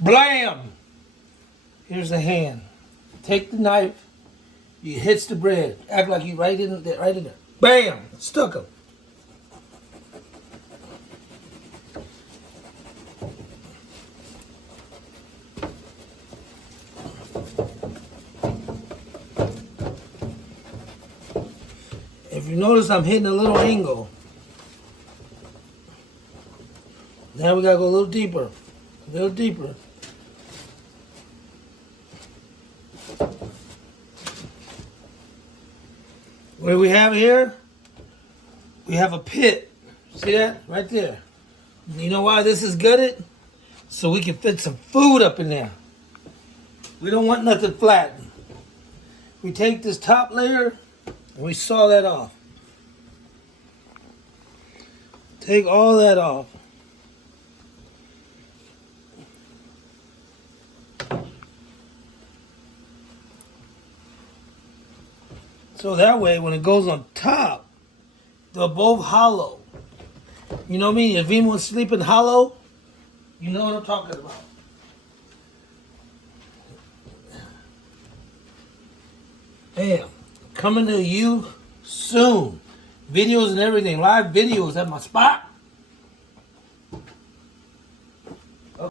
Blam! Here's the hand. Take the knife. You hits the bread. Act like you right in there. Bam! Stuck him. If you notice, I'm hitting a little angle. Now we gotta go a little deeper. A little deeper. What do we have here? We have a pit. See that? Right there. You know why this is gutted? So we can fit some food up in there. We don't want nothing flattened. We take this top layer and we saw that off. Take all that off. So that way, when it goes on top, they're both hollow. You know what I mean? If anyone's sleeping hollow, you know what I'm talking about. Bam. Coming to you soon. Videos and everything. Live videos at my spot.